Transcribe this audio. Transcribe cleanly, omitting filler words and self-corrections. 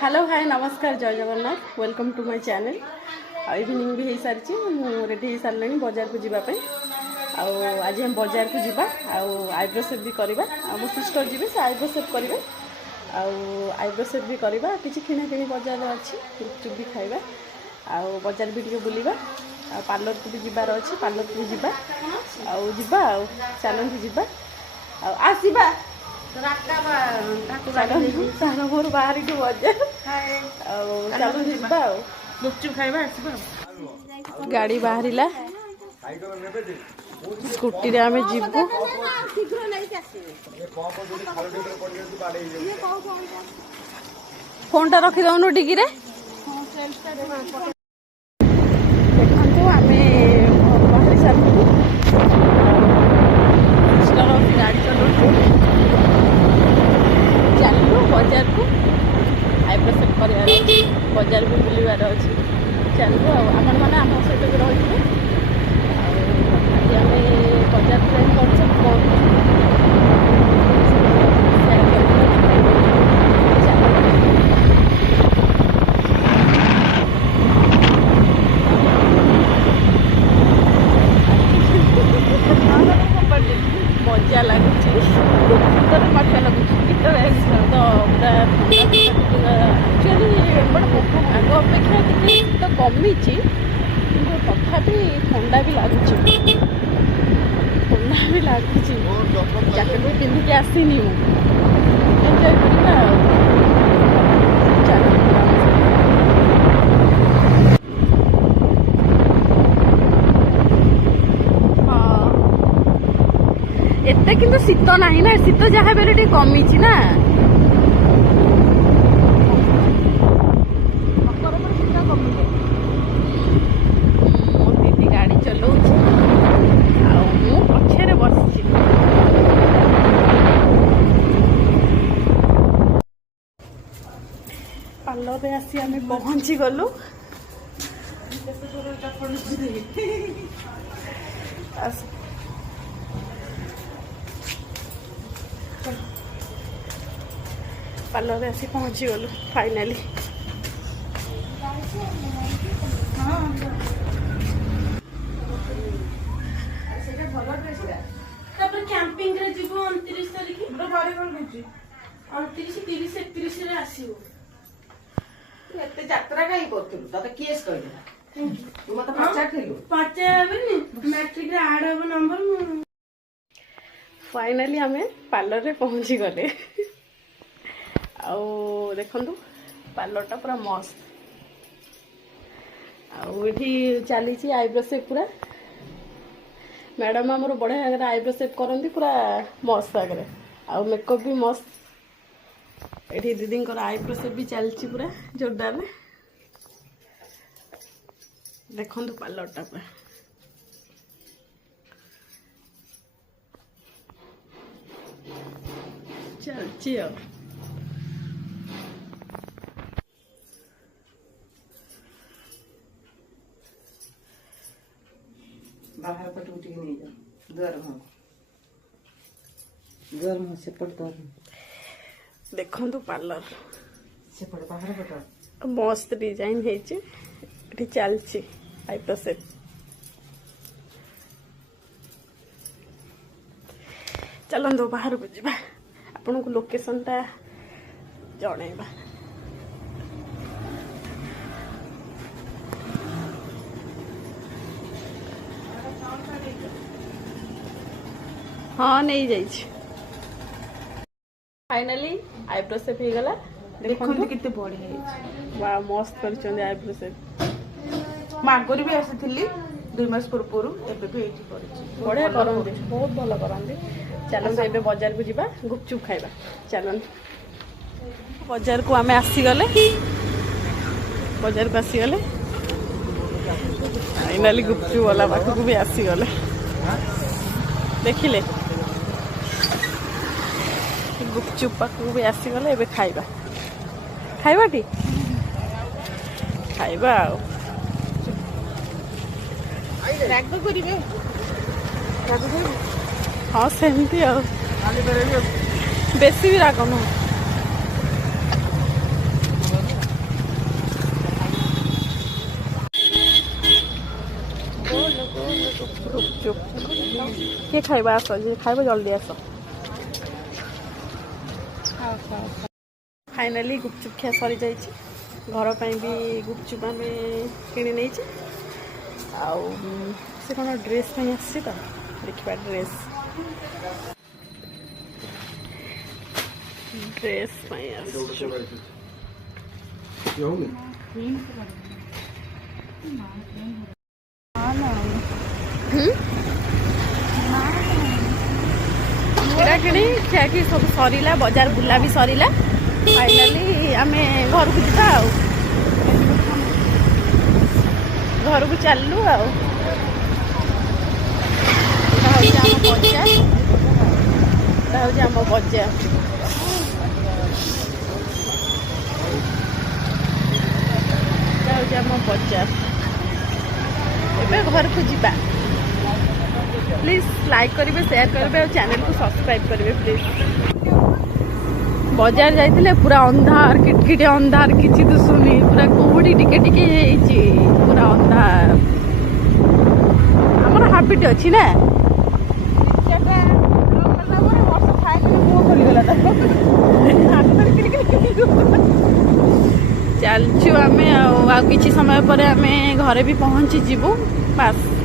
Hello hi नमस्कार जय Jagannath welcome to my channel. Evening भी हो सारी रेडी हो सारे बाजार को जीवाई आज हम बाजार को जीवा आईब्रो सेप भी करवा मो सिस्टर जी से आईब्रो सेप करेंगे आईब्रो सेप भी करवा किसी किना किणी बाजार अच्छी गुपचुप भी खाइबा बाजार भी टे बुलवा पार्लर को भी जीवार अच्छी पार्लर को भी जीवा चलती जीवा आसवा मोर बाहर की बजार चलो जीवा गुपचुप खाइबा गाड़ी बाहरिला स्कूटी रे आमे जीवु फोन टा रखी दउनु डिगी रे देखंतु आमे बाहरी सारु सिस्टर गाड़ी चलो चलू बाजार को आईब्रो सेप कर बाजार भी बुलवार अच्छी चलू आम मैंने आम सहित भी रही आम बाजार प्लान मजा लगुच मजा लगुच तो आग अपेक्षा तो कमी तथापि ठंडा भी लगुच ठंडा भी लगुच जैकेट भी पिंधिक आसनी एंजॉय करवा एते किंतु शीत नहीं ना शीत जहाँ बेले टे कमी ना मो दीदी गाड़ी चलाऊ पछे बस पार्लर में आसी आम पहुंची गलु पार्लर में आसी पहुंची गलु फाइनाली कैंपिंग रे जीवो 29 तारिख 29 30 31 रे आसीबो एते यात्रा काई करथुलु तते केस कइला तू मत पचाठिलु पचाबनी मैट्रिक रे ऐड हो नंबर फाइनाली हमें पार्लर रे पहुंची गले देखु पार्लर टा पूरा मस्त आठी चली आईब्रो सेप पूरा मैडम आमर बढ़िया आगे आईब्रो सेप करती पूरा मस्त आगे आ मेकअप भी मस्त ये दीदी आईब्रो सेप भी चलती पूरा जोरदार देखु पार्लर टा पूरा चलती बाहर पट उठी नहीं जा द्वार मुँह से पट द्वार देखु पार्लर से पट बाहर पट मस्त डिजाइन है चलती आईब्रो सेप चलते बाहर को जावा आपन को लोकेशन टा जणैबा हाँ नहीं जाइए फाइनाली आईब्रो सेप हो गला देखो कितने बढ़िया वाह मस्त कर आईब्रो सेप मागरी भी आसी 2 मास पूर्व भी ये बढ़िया करते बहुत भल करते चलते एवं बाजार को जीवा गुपचुप खाइबा चलते बाजार को आम आसीगले बाजार को आसीगले फाइनाली गुपचुप वाला पाखक भी आसीगले देखिले गुपचुप पाखक भी आसीगले एवं खाइबा खाइबाटी खाइबा राग करिवे हाँ सेमती बेसी भी राग न किए खाइबा आस जे खाइबा जल्दी आस फाइनाली गुपचुप खिया सरी जाइए घर पर भी गुपचुप आम किणी नहीं आउ से कौन ड्रेस आसी तो देखा ड्रेस किड़ा किणी खियाखी सब सरीला बजार बुला भी सरीला फाइनाली आम घर को जा घर को चलू आम बजार आम बजार एबे घर को जीवा प्लीज लाइक करेंगे शेयर करेंगे और चैनल को सब्सक्राइब करेंगे प्लीज बजार जाइए पूरा अंधार किटकिटे अंधार किसी दिशुनी पूरा कोहड़ी टिके टिके पूरा अंधार आमर हाबिट अच्छी ना चलचु आम कि समय पर आम घरे भी पहुँची जीवु बास